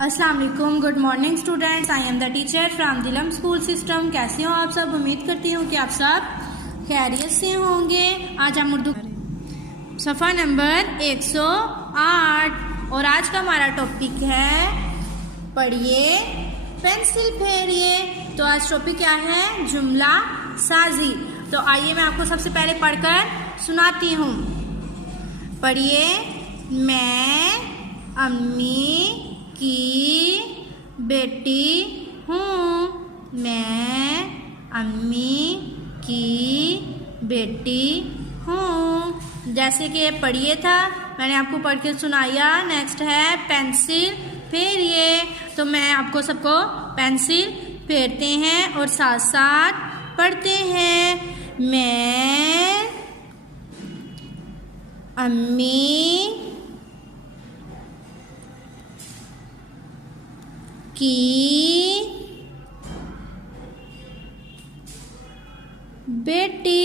अस्सलाम वालेकुम, good morning students. I am the teacher from Dilam school system. कैसे हो आप सब? उम्मीद करती हूँ कि आप सब खैरियत से होंगे। आज हम उर्दू सफ़ा नंबर 108 और आज का हमारा टॉपिक है पढ़िए पेंसिल फेरिए। तो आज टॉपिक क्या है? जुमला साजी। तो आइए मैं आपको सबसे पहले पढ़कर सुनाती हूँ। पढ़िए। मैं अम्मी की बेटी हूँ। मैं अम्मी की बेटी हूँ। जैसे कि ये पढ़िए था, मैंने आपको पढ़ के सुनाया। नेक्स्ट है पेंसिल फेरिए। तो मैं आपको सबको पेंसिल फेरते हैं और साथ साथ पढ़ते हैं। मैं अम्मी की बेटी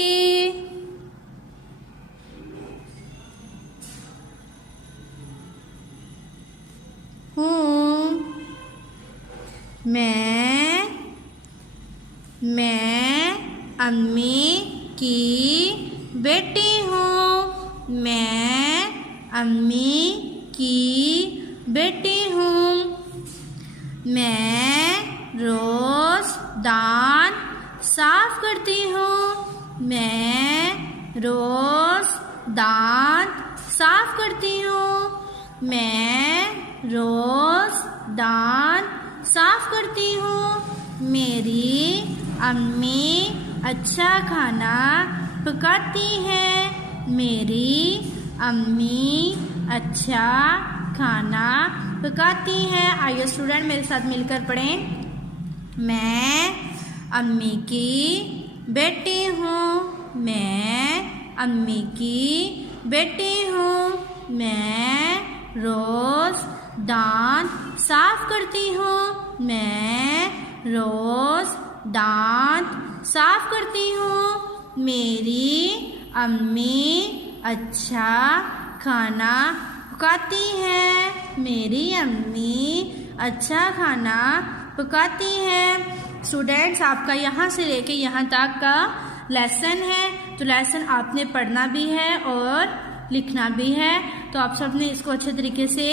हूँ। मैं अम्मी की बेटी हूँ। मैं अम्मी की बेटी हूँ। मैं रोज दांत साफ करती हूँ। मैं रोज दांत साफ करती हूँ। मैं रोज दांत साफ करती हूँ। मेरी अम्मी अच्छा खाना पकाती है। मेरी अम्मी अच्छा खाना पकाती है। आइए स्टूडेंट मेरे साथ मिलकर पढ़ें। मैं अम्मी की बेटी हूँ। मैं अम्मी की बेटी हूँ। मैं रोज दांत साफ करती हूँ। मैं रोज दांत साफ करती हूँ। मेरी अम्मी अच्छा खाना पकाती है। मेरी अम्मी अच्छा खाना पकाती है। स्टूडेंट्स, आपका यहाँ से लेके यहाँ तक का लेसन है। तो लेसन आपने पढ़ना भी है और लिखना भी है। तो आप सबने इसको अच्छे तरीके से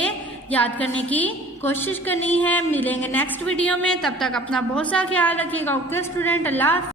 याद करने की कोशिश करनी है। मिलेंगे नेक्स्ट वीडियो में। तब तक अपना बहुत सा ख्याल रखिएगा। ओके स्टूडेंट, अल्लाह।